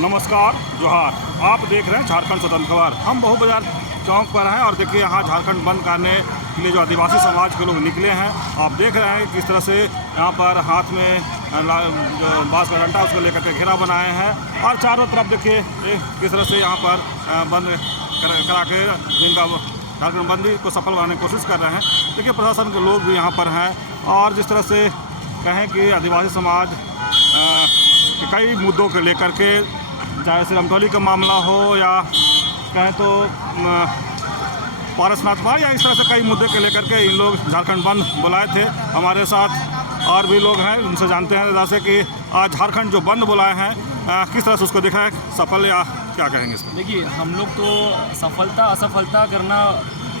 नमस्कार, जोहार। आप देख रहे हैं झारखंड स्वतंत्र खबर। हम बहु बाजार चौक पर हैं और देखिए यहाँ झारखंड बंद करने के लिए जो आदिवासी समाज के लोग निकले हैं, आप देख रहे हैं किस तरह से यहाँ पर हाथ में जो बांस का डंडा उसको लेकर के घेरा बनाए हैं और चारों तरफ देखिए किस तरह से यहाँ पर बंद करा के जिनका झारखंड बंदी को सफल बनाने की कोशिश कर रहे हैं। देखिए प्रशासन के लोग भी यहाँ पर हैं और जिस तरह से कहें कि आदिवासी समाज कई मुद्दों को लेकर के, चाहे सिरमटोली का मामला हो या कहें तो पारसनाथ पार, या इस तरह से कई मुद्दे को लेकर के इन लोग झारखंड बंद बुलाए थे। हमारे साथ और भी लोग हैं, उनसे जानते हैं जैसे कि आज झारखंड जो बंद बुलाए हैं किस तरह से उसको देखा है, सफल या क्या कहेंगे इसमें? देखिए, हम लोग तो सफलता असफलता करना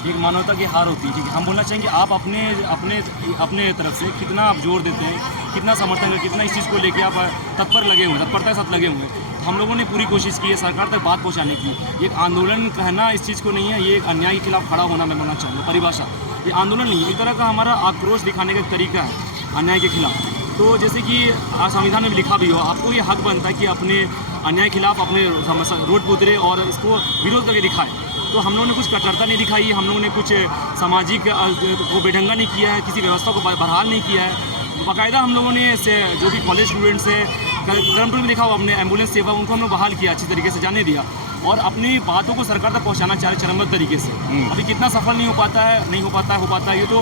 एक मानवता की हार होती है। ठीक है, हम बोलना चाहेंगे आप अपने अपने अपने तरफ से कितना आप जोर देते हैं, कितना समर्थन है, कितना इस चीज़ को लेके आप तत्पर लगे हुए हैं, तत्परता के साथ लगे हुए हैं। हम लोगों ने पूरी कोशिश की है सरकार तक बात पहुंचाने की। एक आंदोलन कहना इस चीज़ को नहीं है, ये एक अन्याय के खिलाफ खड़ा होना मैं बोलना चाहूँगा। परिभाषा ये आंदोलन नहीं है, एक तरह का हमारा आक्रोश दिखाने का तरीका है अन्याय के खिलाफ। तो जैसे कि संविधान में लिखा भी हो, आपको ये हक बनता है कि अपने अन्याय के खिलाफ अपने रोड पर उतरे और इसको विरोध करके दिखाए। तो हम लोगों ने कुछ कट्टरता नहीं दिखाई है, हम लोगों ने कुछ सामाजिक को बेढंगा नहीं किया है, किसी व्यवस्था को बहाल नहीं किया है। बाकायदा हम लोगों ने से जो भी कॉलेज स्टूडेंट्स है, करमपुर में लिखा हुआ अपने एम्बुलेंस सेवा, उनको हम लोग बहाल किया, अच्छी तरीके से जाने दिया और अपनी बातों को सरकार तक पहुंचाना चाह रहे चरणबद्ध तरीके से। अभी कितना सफल नहीं हो पाता है, हो पाता है, ये तो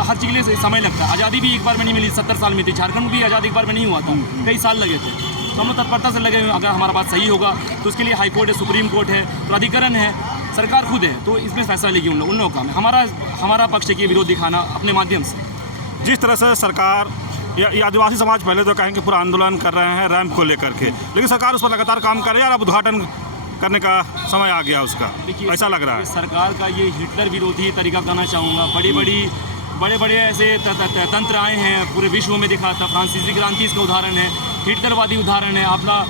हर चीज़ के लिए समय लगता है। आज़ादी भी एक बार में नहीं मिली, 70 साल में थी। झारखंड भी आज़ादी एक बार में नहीं हुआ था, कई साल लगे थे। तो हम लोग तत्परता से लगे हुए, अगर हमारा बात सही होगा तो उसके लिए हाई कोर्ट है, सुप्रीम कोर्ट है, प्राधिकरण है, सरकार खुद है, तो इसमें फैसला लेगी उन लोगों का। हमारा पक्ष है कि विरोध दिखाना अपने माध्यम से। जिस तरह से सरकार ये आदिवासी समाज पहले तो कहेंगे पूरा आंदोलन कर रहे हैं रैंप को लेकर के, लेकिन सरकार उस पर लगातार काम कर रही है और अब उद्घाटन करने का समय आ गया उसका, ऐसा लग रहा है। सरकार का ये हिटलर विरोधी तरीका कहना चाहूँगा। बड़े ऐसे तंत्र आए हैं पूरे विश्व में, दिखा था फ्रांसीसी क्रांति इसका उदाहरण है, हिटलरवादी उदाहरण है, अपना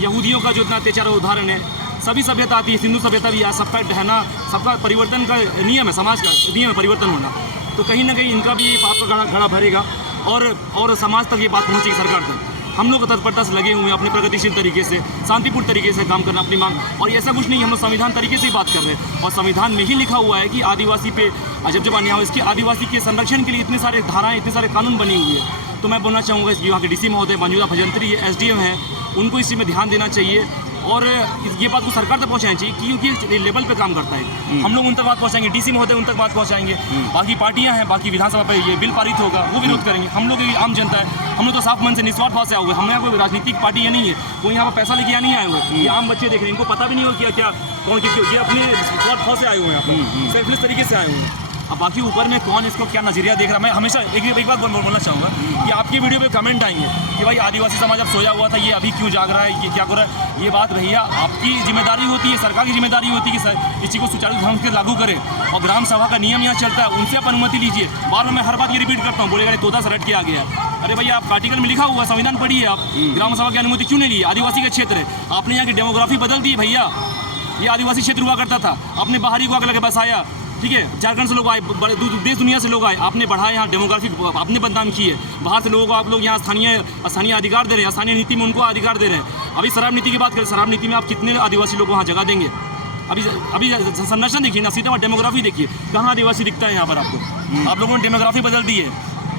यहूदियों का जो इतना अत्याचार उदाहरण है। सभी सभ्यता आती है, सिंधु सभ्यता भी, सबका ढहना, सबका परिवर्तन का नियम है, समाज का नियम है परिवर्तन होना। तो कहीं ना कहीं इनका भी पाप का घड़ा भरेगा और समाज तक ये बात पहुँचेगी, सरकार तक। हम लोग तत्परता से लगे हुए हैं अपने प्रगतिशील तरीके से, शांतिपूर्ण तरीके से काम करना अपनी मांग। और ऐसा कुछ नहीं, हम लोग संविधान तरीके से ही बात कर रहे हैं और संविधान में ही लिखा हुआ है कि आदिवासी पे जब अन्याय हो, इसकी आदिवासी के संरक्षण के लिए इतने सारे धाराएं, इतने सारे कानून बनी हुई है। तो मैं बोलना चाहूँगा यहाँ के डीसी महोदय मंजूदा भजंत्री SDM है, उनको इस चीज़ में ध्यान देना चाहिए और ये बात को सरकार तक पहुँचानी चाहिए क्योंकि लेवल पे काम करता है। हम लोग उन तक बात पहुँचाएंगे, डीसी महोदय उन तक बात पहुँचाएंगे, बाकी पार्टियां हैं, बाकी विधानसभा पे ये बिल पारित होगा, वो विरोध करेंगे। हम लोग आम जनता है, हम लोग तो साफ मन से निस्वार्थ भाव से आए हुए। हम यहाँ कोई राजनीतिक पार्टी ये नहीं है, कोई यहाँ पर पैसा लेके नहीं आए हुए। ये आम बच्चे देख रहे हैं, इनको पता भी नहीं हो क्या कौन किसको, ये अपने निस्वार्थ भाव से आए हुए हैं, यहाँ पर सेल्फलेस तरीके से आए हुए हैं। अब बाकी ऊपर में कौन इसको क्या नजरिया देख रहा है, मैं हमेशा एक बात बोलना चाहूँगा कि आपकी वीडियो पे कमेंट आएंगे कि भाई आदिवासी समाज अब सोया हुआ था, ये अभी क्यों जाग रहा है, ये क्या कर रहा है। ये बात भैया आपकी जिम्मेदारी होती है, सरकार की जिम्मेदारी होती है कि इस चीज़ को सुचारू ढंग से लागू करें। और ग्राम सभा का नियम यहाँ चलता है, उनसे आप अनुमति लीजिए। बार बार मैं हर बात ये रिपीट करता हूँ, बोलेगा तोता से रट के आ गया। अरे भैया, आप आर्टिकल में लिखा हुआ संविधान पढ़िए, आप ग्राम सभा की अनुमति क्यों नहीं ली? आदिवासी का क्षेत्र है, आपने यहाँ की डेमोग्राफी बदल दी भैया। ये आदिवासी क्षेत्र हुआ करता था, आपने बाहरी को आकर बसाया, ठीक है। झारखंड से लोग आए, देश दुनिया से लोग आए, आपने बढ़ाया यहाँ डेमोग्राफी, आपने बदनाम की है। बाहर से लोगों को आप लोग यहाँ स्थानीय अधिकार दे रहे हैं, स्थानीय नीति में उनको अधिकार दे रहे हैं। अभी शराब नीति की बात करें, शराब नीति में आप कितने आदिवासी लोग वहाँ जगह देंगे? अभी संरचना देखिए ना, सीधा डेमोग्राफी देखिए, कहाँ आदिवासी दिखता है यहाँ पर आपको? आप लोगों ने डेमोग्राफी बदल दी है।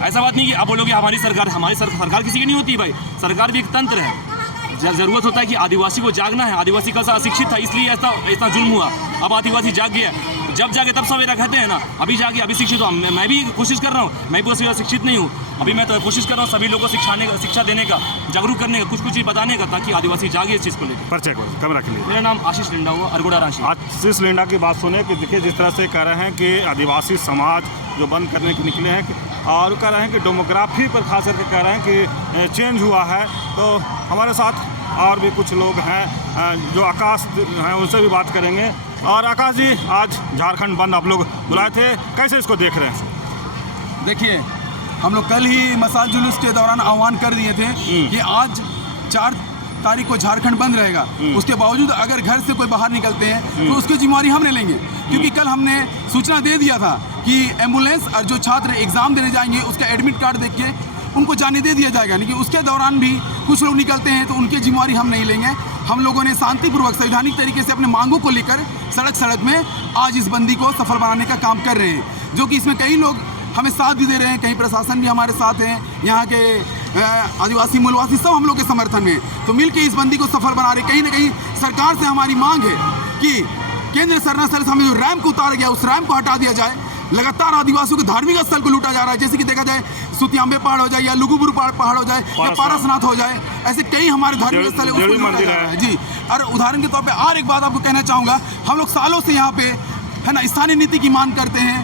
ऐसा बात नहीं कि आप बोलोगे हमारी सरकार किसी की नहीं होती भाई, सरकार भी एक तंत्र है। ज़रूरत होता है कि आदिवासी को जागना है। आदिवासी का अशिक्षित था, इसलिए ऐसा जुल्म हुआ। अब आदिवासी जाग गया, जब जागे तब सवेरा कहते हैं ना। अभी जागे, अभी शिक्षित हो, मैं भी कोशिश कर रहा हूँ, मैं भी उसी शिक्षित नहीं हूँ। अभी मैं तो कोशिश कर रहा हूँ सभी लोगों को शिक्षा देने का, जागरूक करने का, कुछ चीज़ बताने का, ताकि आदिवासी जागे इस चीज़ को लेकर। परिचय को कैमरा के लिए। मेरा नाम आशीष लिंडा हुआ, अरगोड़ा रांची। आशीष लिंडा की बात सुने कि देखिए जिस तरह से कह रहे हैं कि आदिवासी समाज जो बंद करने के निकले हैं और कह रहे हैं कि डेमोग्राफी पर खास करके कह रहे हैं कि चेंज हुआ है। तो हमारे साथ और भी कुछ लोग हैं जो आकाश हैं, उनसे भी बात करेंगे। और आकाश जी, आज झारखंड बंद आप लोग बुलाए थे, कैसे इसको देख रहे हैं? देखिए, हम लोग कल ही मसाल जुलूस के दौरान आह्वान कर दिए थे कि आज 4 तारीख को झारखंड बंद रहेगा। उसके बावजूद अगर घर से कोई बाहर निकलते हैं तो उसकी जिम्मेवारी हम ले लेंगे, क्योंकि कल हमने सूचना दे दिया था कि एम्बुलेंस और जो छात्र एग्ज़ाम देने जाएंगे उसका एडमिट कार्ड देख के उनको जाने दे दिया जाएगा। लेकिन उसके दौरान भी कुछ लोग निकलते हैं तो उनकी जिम्मेवारी हम नहीं लेंगे। हम लोगों ने शांतिपूर्वक संवैधानिक तरीके से अपने मांगों को लेकर सड़क में आज इस बंदी को सफल बनाने का काम कर रहे हैं, जो कि इसमें कई लोग हमें साथ भी दे रहे हैं, कहीं प्रशासन भी हमारे साथ हैं, यहाँ के आदिवासी मूलवासी सब हम लोग के समर्थन में। तो मिल के इस बंदी को सफल बना रहे। कहीं ना कहीं सरकार से हमारी मांग है कि केंद्र सरना स्थल से हमें जो रैंप को उतारा गया उस रैंप को हटा दिया जाए। लगातार आदिवासियों के धार्मिक स्थल को लूटा जा रहा है, जैसे कि देखा जाए सुतियांबे पहाड़ हो जाए या लुगुबुरु पहाड़ हो जाए या पारसनाथ हो जाए, ऐसे कई हमारे धार्मिक स्थल है उसको लूटा जा रहा है जी। और उदाहरण के तौर पे और एक बात आपको कहना चाहूँगा, हम लोग सालों से यहाँ पे है ना स्थानीय नीति की मांग करते हैं,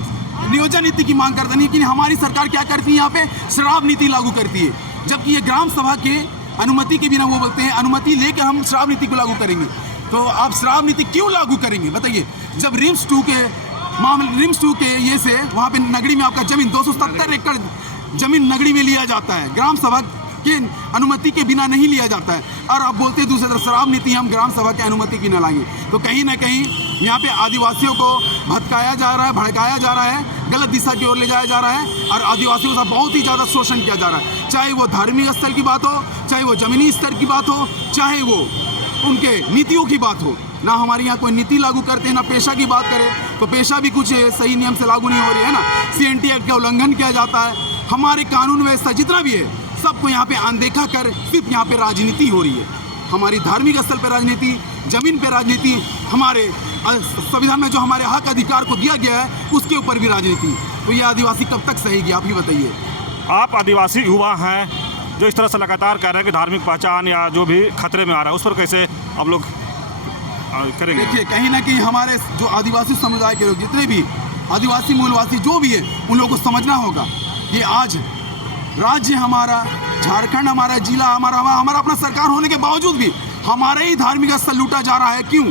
नियोजन नीति की मांग करते हैं, लेकिन हमारी सरकार क्या करती है, यहाँ पे शराब नीति लागू करती है, जबकि ये ग्राम सभा के अनुमति के बिना वो बोलते हैं अनुमति लेकर हम शराब नीति को लागू करेंगे। तो आप शराब नीति क्यों लागू करेंगे बताइए? जब रिम्स 2 के ये से वहाँ पे नगरी में आपका जमीन 270 एकड़ जमीन नगरी में लिया जाता है, ग्राम सभा के अनुमति के बिना नहीं लिया जाता है, और आप बोलते हैं दूसरी तरफ शराब नीति हम ग्राम सभा के अनुमति की न लाएंगे। तो कहीं ना कहीं यहाँ पे आदिवासियों को भटकाया जा रहा है, भड़काया जा रहा है, गलत दिशा की ओर ले जाया जा रहा है, और आदिवासियों का बहुत ही ज़्यादा शोषण किया जा रहा है, चाहे वो धार्मिक स्थल की बात हो, चाहे वो जमीनी स्तर की बात हो, चाहे वो उनके नीतियों की बात हो। ना हमारे यहाँ कोई नीति लागू करते हैं, ना पेशा की बात करें तो पेशा भी कुछ सही नियम से लागू नहीं हो रही है ना। CNT एक्ट का उल्लंघन किया जाता है, हमारे कानून व्यवस्था जितना भी है सबको यहाँ पे अनदेखा कर सिर्फ यहाँ पे राजनीति हो रही है। हमारी धार्मिक स्थल पे राजनीति, जमीन पे राजनीति, हमारे संविधान में जो हमारे हक अधिकार को दिया गया है उसके ऊपर भी राजनीति। तो ये आदिवासी कब तक सहेगी, आप ही बताइए। आप आदिवासी युवा हैं जो इस तरह से लगातार कह रहे हैं कि धार्मिक पहचान या जो भी खतरे में आ रहा है उस पर कैसे आप लोग करेंगे? देखिए कहीं ना कहीं हमारे जो आदिवासी समुदाय के लोग जितने भी आदिवासी मूलवासी जो भी है उन लोगों को समझना होगा कि आज राज्य हमारा, झारखंड हमारा, जिला हमारा अपना सरकार होने के बावजूद भी हमारे ही धार्मिक स्थल लूटा जा रहा है। क्यों?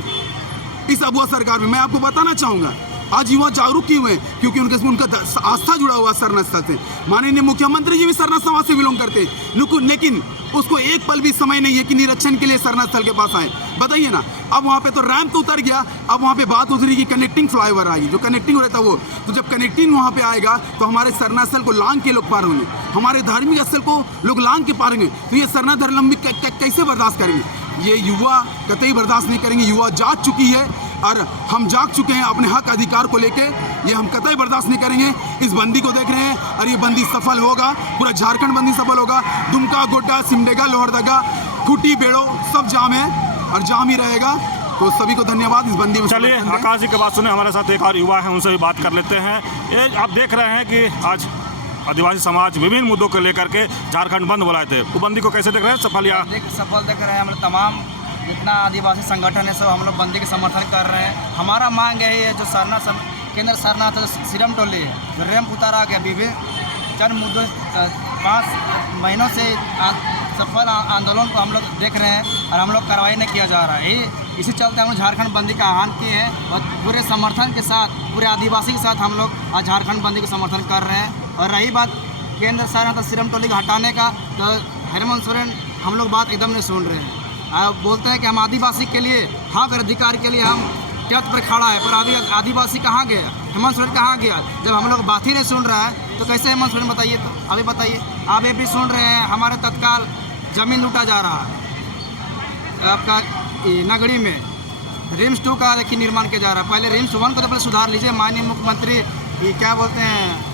इस अगुआ सरकार में मैं आपको बताना चाहूँगा, आज युवा जागरूक क्यों हुए? क्योंकि उनका आस्था जुड़ा हुआ सरना स्थल से। माननीय मुख्यमंत्री जी भी सरना समाज से बिलोंग करते हैं, लेकिन उसको एक पल भी समय नहीं है कि निरीक्षण के लिए सरना स्थल के पास आए। बताइए ना, अब वहाँ पे तो रैंप तो उतर गया, अब वहाँ पे बात उतरी कि कनेक्टिंग फ्लाईओवर आएगी, जो कनेक्टिंग रहता है वो, तो जब कनेक्टिंग वहाँ पे आएगा तो हमारे सरना स्थल को लांग के लोग पार होंगे, हमारे धार्मिक स्थल को लोग लांग के पार होंगे, तो ये सरना धर्मावलंबी कैसे बर्दाश्त करेंगे? ये युवा कतई बर्दाश्त नहीं करेंगे। युवा जाग चुकी है और हम जाग चुके हैं अपने हक अधिकार को लेके, ये हम कतई बर्दाश्त नहीं करेंगे। इस बंदी को देख रहे हैं और ये बंदी सफल होगा, पूरा झारखंड बंदी सफल होगा। दुमका, गोड्डा, सिमडेगा, लोहरदगा, खूंटी, बेड़ो सब जाम है और जाम ही रहेगा। तो सभी को धन्यवाद इस बंदी में। चलिए आकाश जी की बात सुने, हमारे साथ एक और युवा है उनसे भी बात कर लेते हैं। ये आप देख रहे हैं कि आज आदिवासी समाज विभिन्न मुद्दों को लेकर के झारखंड बंद बुलाए थे, वो बंदी को कैसे देख रहे हैं? सफल देख रहे हैं। हम लोग तमाम जितना आदिवासी संगठन है सब हम लोग बंदी के समर्थन कर रहे हैं। हमारा मांग यही है जो केंद्र सरना सिरम टोली है, जो रैंप उतारा गया, विभिन्न चंद मुद्दों 5 महीनों से सफल आंदोलन को हम लोग देख रहे हैं और हम लोग कार्रवाई नहीं किया जा रहा है। इसी चलते हम लोग झारखंड बंदी का आह्वान किए हैं और पूरे समर्थन के साथ, पूरे आदिवासी के साथ हम लोग आज झारखंड बंदी का समर्थन कर रहे हैं। और रही बात केंद्र सरना सिरम टोली को हटाने का, तो हेमंत सोरेन हम लोग बात एकदम नहीं सुन रहे हैं। बोलते हैं कि हम आदिवासी के लिए हक और अधिकार के लिए हम टेट पर खड़ा है, पर अभी आदिवासी कहाँ गया? हेमंत सोरेन कहाँ गया? जब हम लोग बात ही नहीं सुन रहा है तो कैसे हेमंत सोरेन बताइए? तो अभी बताइए, आप ये भी सुन रहे हैं हमारे तत्काल ज़मीन लूटा जा रहा है आपका नगरी में। रिम्स 2 का देखिए निर्माण किया जा रहा है। पहले रिम्स 1 को तो पहले सुधार लीजिए। माननीय मुख्यमंत्री क्या बोलते हैं,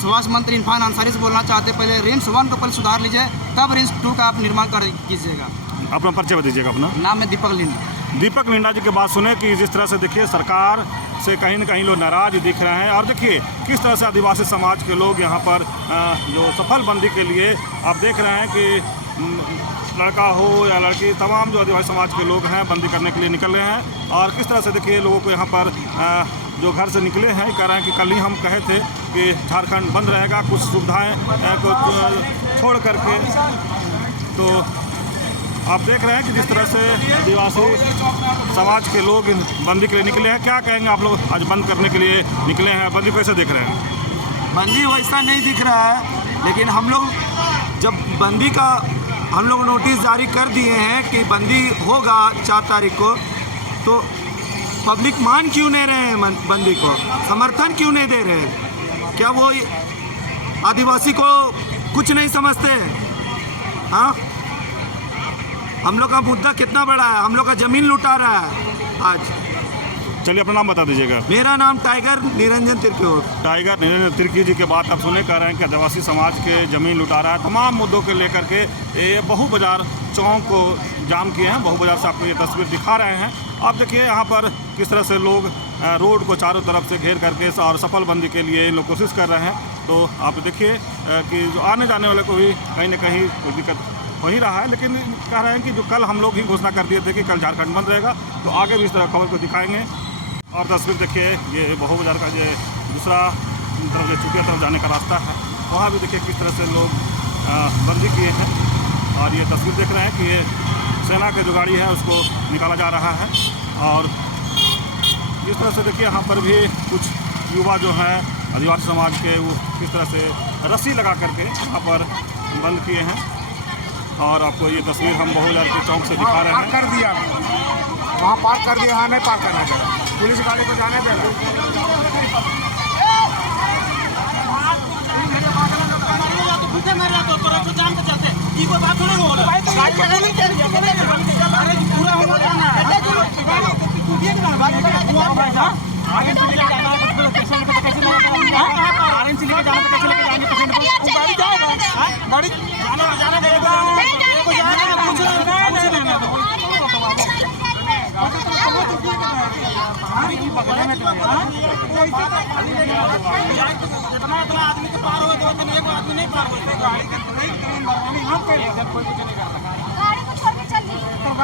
स्वास्थ्य मंत्री इरफान अंसारी से बोलना चाहते हैं, पहले रिम्स 1 को पहले सुधार लीजिए, तब रिम्स 2 का आप निर्माण कीजिएगा। अपना परिचय बता अपना। नाम है दीपक लिंडा। दीपक लिंडा जी की बात सुने कि जिस तरह से देखिए सरकार से कहीं ना कहीं लोग नाराज दिख रहे हैं, और देखिए किस तरह से आदिवासी समाज के लोग यहाँ पर जो सफल बंदी के लिए आप देख रहे हैं कि लड़का हो या लड़की, तमाम जो आदिवासी समाज के लोग हैं बंदी करने के लिए निकल रहे हैं। और किस तरह से देखिए लोगों को यहाँ पर जो घर से निकले हैं कह रहे हैं कि कल ही हम कहे थे कि झारखंड बंद रहेगा, कुछ सुविधाएं को छोड़ करके। तो आप देख रहे हैं कि जिस तरह से आदिवासी समाज के लोग बंदी के लिए निकले हैं। क्या कहेंगे आप लोग आज बंद करने के लिए निकले हैं, बंदी कैसे देख रहे हैं? बंदी वैसा नहीं दिख रहा है लेकिन हम लोग जब बंदी का हम लोग नोटिस जारी कर दिए हैं कि बंदी होगा 4 तारीख को, तो पब्लिक मान क्यों नहीं रहे हैं बंदी को, समर्थन क्यों नहीं दे रहे हैं? क्या वो आदिवासी को कुछ नहीं समझते हैं? हाँ, हम लोग का मुद्दा कितना बड़ा है, हम लोग का ज़मीन लुटा रहा है आज। चलिए अपना नाम बता दीजिएगा। मेरा नाम टाइगर निरंजन तिर्की हो। टाइगर निरंजन तिर्की जी के बात आप सुने कह रहे हैं कि आदिवासी समाज के ज़मीन लुटा रहा है। तमाम मुद्दों के लेकर के ये बहु बाजार चौक को जाम किए हैं। बहु बाजार से आपको ये तस्वीर दिखा रहे हैं। आप देखिए यहाँ पर किस तरह से लोग रोड को चारों तरफ से घेर करके और सफल बंदी के लिए इन लोग कोशिश कर रहे हैं। तो आप देखिए कि जो आने जाने वाले को भी कहीं ना कहीं कोई दिक्कत हो ही रहा है, लेकिन कह रहे हैं कि जो कल हम लोग ही घोषणा कर दिए थे कि कल झारखंड बंद रहेगा, तो आगे भी इस तरह खबर को दिखाएंगे। और तस्वीर देखिए, ये बहु बाजार का ये दूसरा तरफ जो चुटिया तरफ जाने का रास्ता है, वहाँ भी देखिए किस तरह से लोग बंदी किए हैं। और ये तस्वीर देख रहे हैं कि ये सेना की जो गाड़ी है उसको निकाला जा रहा है। और इस तरह से देखिए यहाँ पर भी कुछ युवा जो हैं आदिवासी समाज के, वो किस तरह से रस्सी लगा करके यहाँ पर बंद किए हैं। और आपको ये तस्वीर हम बहु बाजार के चौक से दिखा रहे हैं। कर दिया, वहाँ पार्क कर दिया, वहाँ नहीं पार्क करना चाहिए, पुलिस गाड़ी को जाने दें।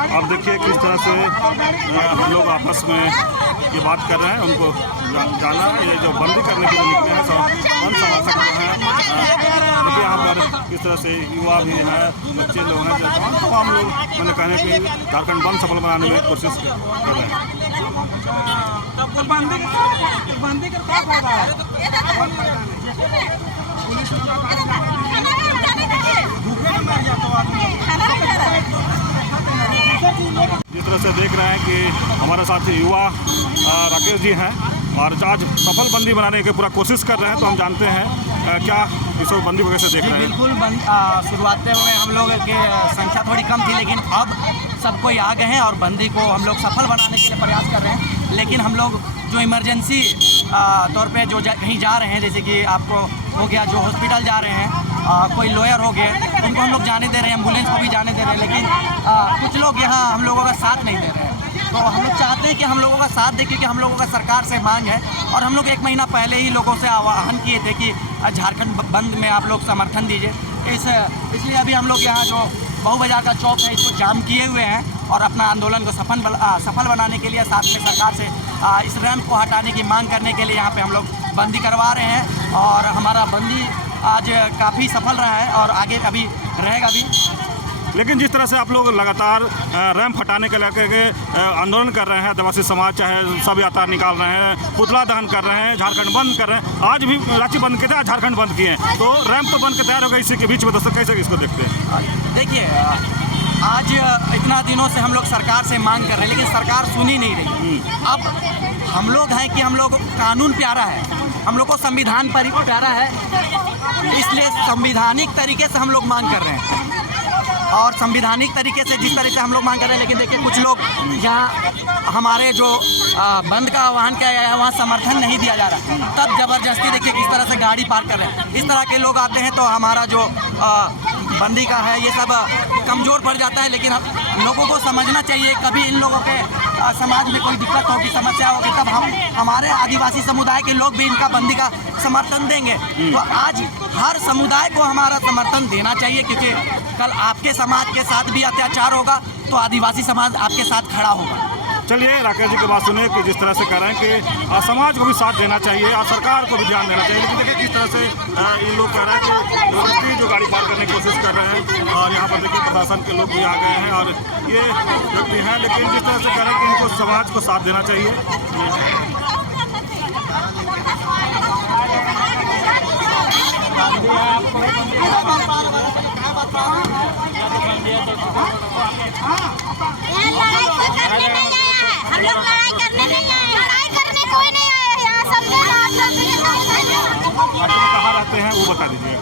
अब देखिए किस तरह से लोग आपस में ये बात कर रहे हैं। उनको जाना है, ये जो बंदी करने के लिए निकले हैं बंद समर्थक जो हैं। देखिए यहाँ पर किस तरह से युवा भी हैं, बच्चे लोग हैं, तमाम लोग मैंने कहने की झारखंड बंद सफल बनाने में कोशिश कर रहे हैं। जिस तरह से देख रहे हैं कि हमारे साथ युवा राकेश जी हैं और आज सफल बंदी बनाने की पूरा कोशिश कर रहे हैं, तो हम जानते हैं क्या इस बंदी को कैसे देख रहे हैं। बिल्कुल शुरुआत में हम लोग की संख्या थोड़ी कम थी, लेकिन अब सब कोई आ गए हैं और बंदी को हम लोग सफल बनाने के लिए प्रयास कर रहे हैं। लेकिन हम लोग जो इमरजेंसी तौर पे जो कहीं जा रहे हैं, जैसे कि आपको हो गया जो हॉस्पिटल जा रहे हैं, कोई लॉयर हो गए, उनको हम लोग जाने दे रहे हैं, एम्बुलेंस को भी जाने दे रहे हैं। लेकिन कुछ लोग यहाँ हम लोगों का साथ नहीं दे रहे हैं। तो हम लोग चाहते हैं कि हम लोगों का साथ दें, क्योंकि हम लोगों का सरकार से मांग है। और हम लोग 1 महीना पहले ही लोगों से आह्वान किए थे कि झारखंड बंद में आप लोग समर्थन दीजिए। इसलिए अभी हम लोग यहाँ जो बहु बाजार का चौक है इसको जाम किए हुए हैं और अपना आंदोलन को सफल बनाने के लिए साथ में सरकार से इस रैंप को हटाने की मांग करने के लिए यहाँ पे हम लोग बंदी करवा रहे हैं। और हमारा बंदी आज काफ़ी सफल रहा है और आगे अभी रहेगा भी। लेकिन जिस तरह से आप लोग लगातार रैंप हटाने के लेकर आंदोलन कर रहे हैं, आदिवासी समाज चाहे सब यात्रा निकाल रहे हैं, पुतला दहन कर रहे हैं, झारखंड बंद कर रहे हैं, आज भी रांची बंद किए थे, आज झारखंड बंद किए हैं, तो रैंप तो बन के तैयार होगा। इसी के बीच में दोस्तों कैसे इसको देखते हैं? देखिए, आज इतना दिनों से हम लोग सरकार से मांग कर रहे हैं, लेकिन सरकार सुन ही नहीं रही। अब हम लोग हैं कि हम लोग कानून प्यारा है, हम लोग को संविधान पर प्यारा है, इसलिए संवैधानिक तरीके से हम लोग मांग कर रहे हैं। और संवैधानिक तरीके से जिस तरह से हम लोग मांग कर रहे हैं, लेकिन देखिए कुछ लोग यहाँ हमारे जो बंद का आह्वान किया गया है वहाँ समर्थन नहीं दिया जा रहा, तब जबरदस्ती देखिए किस तरह से गाड़ी पार्क कर रहे हैं। इस तरह के लोग आते हैं तो हमारा जो बंदी का है ये सब कमज़ोर पड़ जाता है। लेकिन लोगों को समझना चाहिए, कभी इन लोगों के समाज में कोई दिक्कत होगी, समस्या होगी, तब हम हमारे आदिवासी समुदाय के लोग भी इनका बंदी का समर्थन देंगे। तो आज हर समुदाय को हमारा समर्थन देना चाहिए, क्योंकि कल आपके समाज के साथ भी अत्याचार होगा तो आदिवासी समाज आपके साथ खड़ा होगा। चलिए राकेश जी की बात सुनिए कि जिस तरह से कह रहे हैं कि समाज को भी साथ देना चाहिए और सरकार को भी ध्यान देना चाहिए। लेकिन देखिए किस तरह से इन लोग कह रहे हैं कि जो गाड़ी पार करने की कोशिश कर रहे हैं और यहाँ पर देखिए प्रशासन के लोग भी आ गए हैं और ये व्यक्ति हैं, लेकिन जिस तरह से कह रहे हैं कि इनको समाज को साथ देना चाहिए। हम लोग लड़ाई करने नहीं आए, लड़ाई करने कोई नहीं आया है। यहाँ सब लोग कहाँ रहते हैं वो बता दीजिए।